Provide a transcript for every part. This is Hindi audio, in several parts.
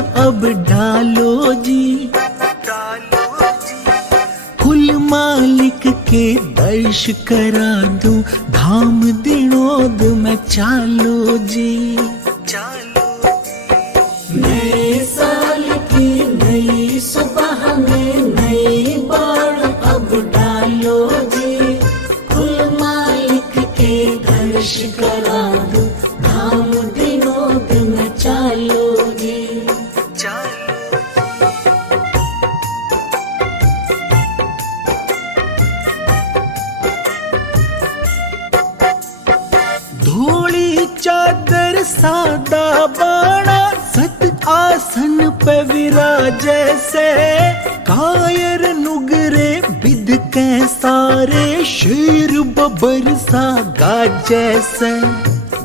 अब डालो जी। कुल मालिक के दर्श करा दूं, धाम दिनोद में चालो जी। नए साल की नई सुबह में नई बाण अब डालो जी। कुल मालिक के दर्श करा दूं, धाम दिनोद में चालो जी। धोली चादर सादा बाणा, सत आसन पे विराजे से। कायर नुगरे बिद के सारे, शेर बबर सा गाजे से।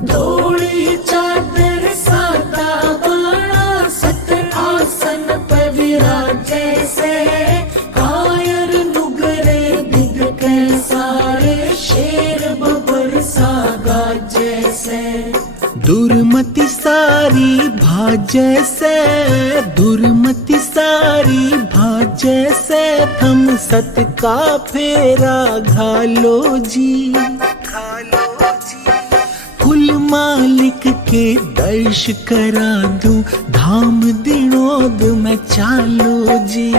धोली चादर सादा बाणा, सत आसन पे विराजे से। कायर नुगरे बिद के सारे, शेर बबर सा गाजे से। दुर्मति सारी भाजे से, दुर्मति सारी भाजे से। थम सत का फेरा घालो जी। कुल मालिक के दर्श करा दूं, धाम दिनोद में चालो जी।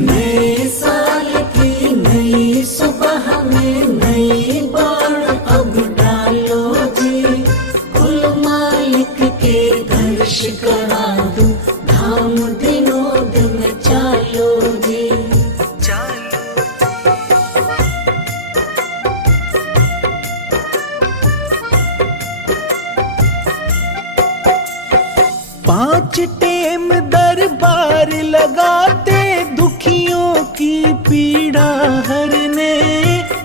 नए साल की नई सुबह में नई बाण अब डालो जी। कुल मालिक के दर्श करा दूं, धाम दिनोद में चालो जी। पांच टेम दरबार लगाते, दुखियों की पीड़ा हरने।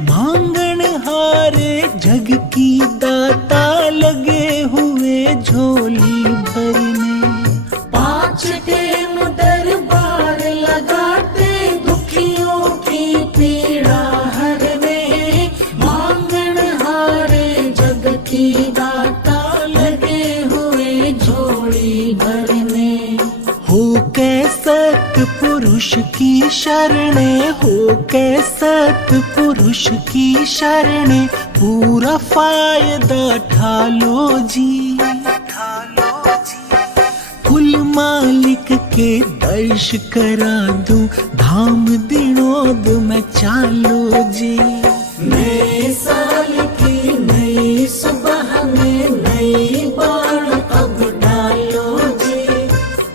मांगन हारे जग की दाता, लगे हुए झोली भरने। पांच टेम दरबार लगाते, दुखियों की पीड़ा हरने। मांगन हारे जग की दाता, लगे हुए झोली भरने। हो के सत पुरुष की शरणे, हो के सत पुरुष की शरणे। पूरा फायदा ठालो जी। कुल मालिक के दर्श करा दूं, धाम दिनोद में चालो जी। नए साल की नई सुबह में नई बाण अब डालो जी।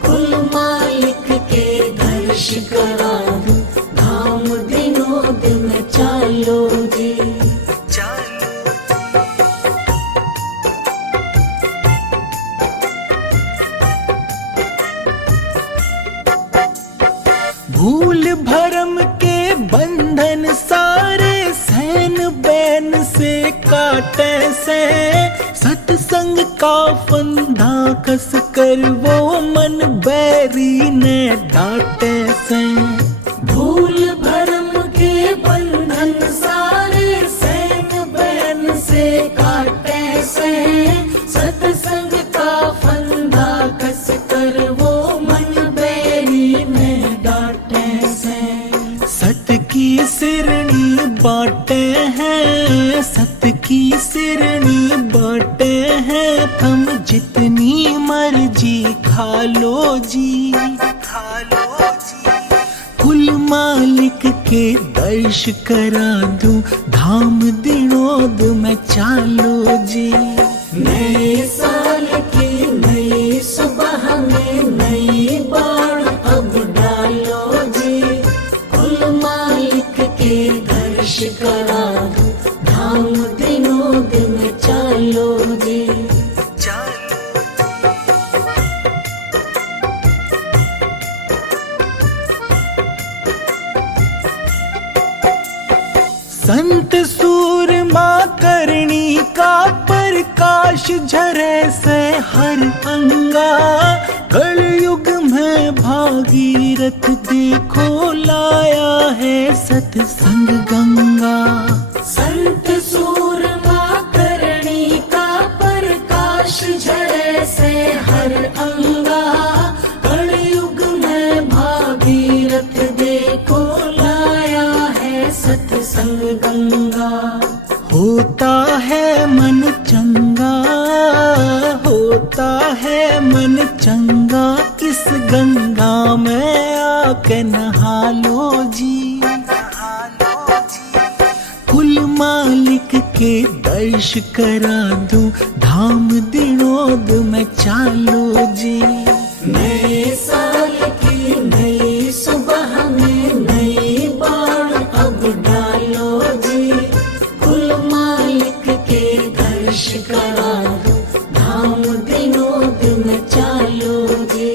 कुल मालिक के दर्श करा दूं, धाम दिनोद में चालो जी। भूल भरम के बंधन सारे, सैन बैन से काटे से। सत्संग का फंदा कस कर वो मन बैरी ने डांटे से। भूल भरम के बंधन सारे, सैन बैन से काटे से। सत्संग का फंदा कस कर वो मन बैरी ने डांटे से। सत की सिरनी बाटे हैं, सत की सिरनी बाटे हैं। थम जितनी मर्जी खा लो जी। कुल मालिक के दर्श करा दूं, धाम दिनोद में चालो जी। नए साल की नई सुबह में नई बाण अब डालो जी। कुल मालिक के दर्श करा दूं, धाम दिनोद में चालो जी। संत सूरमा करणी का प्रकाश झरे से हर अंगा। कलयुग में भागीरथ देखो लाया है सत्संग गंगा। संत सूरमा करणी का प्रकाश झरे से हर अंगा। इस गंगा में आके नहा लो जी। कुल मालिक के दर्श करा दूं, धाम दिनोद में चालो जी। नए साल की नई सुबह में नई बाण अब डालो जी। कुल मालिक के दर्श करा दूं, धाम दिनोद में चालो जी।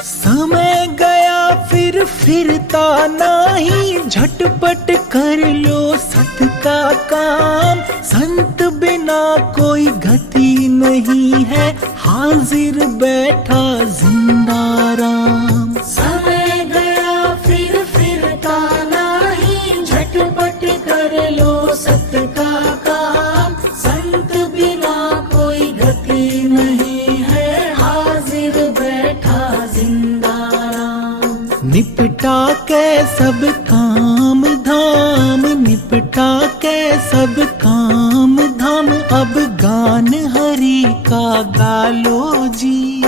समय गया फिरता नहीं, झटपट कर लो सत का काम। संत बिना कोई गति नहीं है, हाजिर बैठा जिंदा राम। समय गया फिरता नहीं, झटपट कर लो सत का काम। संत बिना कोई गति नहीं है, हाजिर बैठा जिंदा राम। निपटा के सब काम धाम, निपटा के सब काम धाम। अब गान हरि का गालो जी।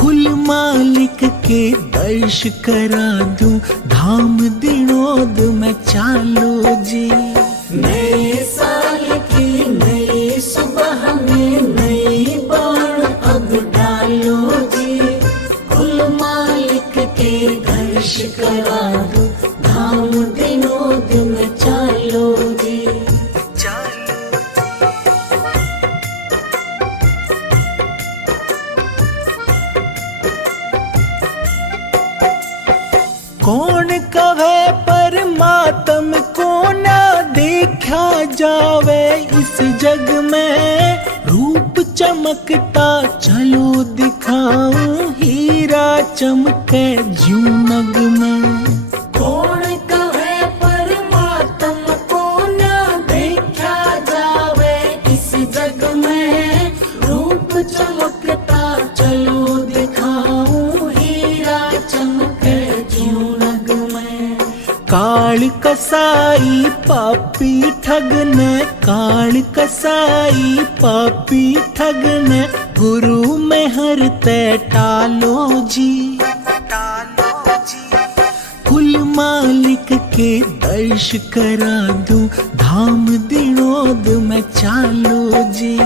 कुल मालिक के दर्श करा दूं, धाम दिनोद में चालो जी। नए साल की नई सुबह में नई बाण अब डालो जी। कुल मालिक के दर्श करा दूं, धाम दिनोद में चालो जी। कौन कहे परमात्म को ना देखा जावे इस जग में। रूप चमकता चलो दिखाऊं, हीरा चमके ज्यों नग में। कौन कहे परमात्म को ना देखा जावे इस जग में। रूप चमकता चलो दिखाऊं, हीरा चमके ज्यों नग में। काल कसाई पापी ठगने, काल कसाई पापी ठगने। गुरु में हर ते टालो जी। कुल मालिक के दर्श करा दूं, धाम दिनोद में चालो जी।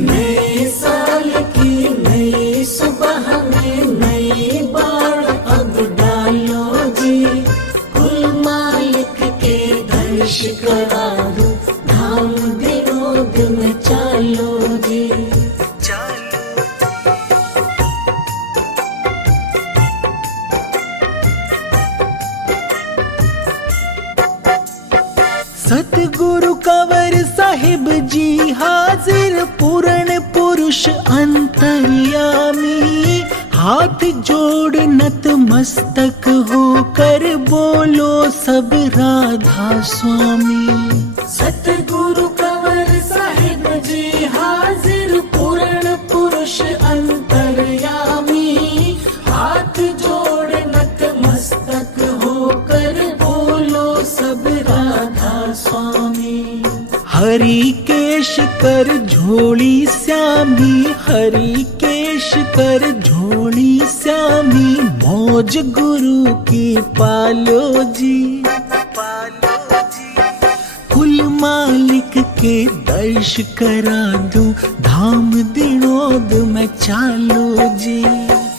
नए साल की नई सुबह में नई बाण अब डालो जी। कुल मालिक के दर्श करा दूं, धाम दिनोद में चालो जी। सतगुरु कंवर साहिब जी हाजिर, पूर्ण पुरुष अंतर्यामी। हाथ जोड़ नत मस्तक होकर बोलो सब राधा स्वामी। सतगुरु कंवर साहिब जी हाजिर, पूर्ण पुरुष अंतर्यामी। हाथ जोड़ नत मस्तक होकर बोलो सब राधा स्वामी। हरिकेश कर झोली श्यामी, हरिकेश कर झोली श्यामी। मौज गुरु की पालो जी। कुल मालिक के दर्श करा दूं, धाम दिनोद में चालो जी।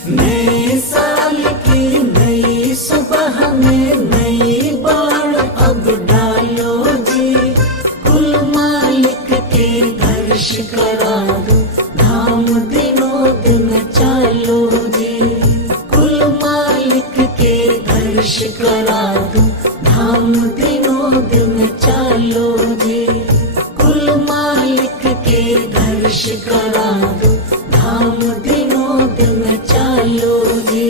नए साल की नई सुबह में नई बाण अब डालो जी। कुल मालिक के दर्श करा दूं, धाम दिनोद में चालो जी। कुल मालिक के दर्श करा दूं, धाम दिनोद में चालो जी। कुल मालिक के दर्श करा दूं, धाम दिनोद में चालो जी।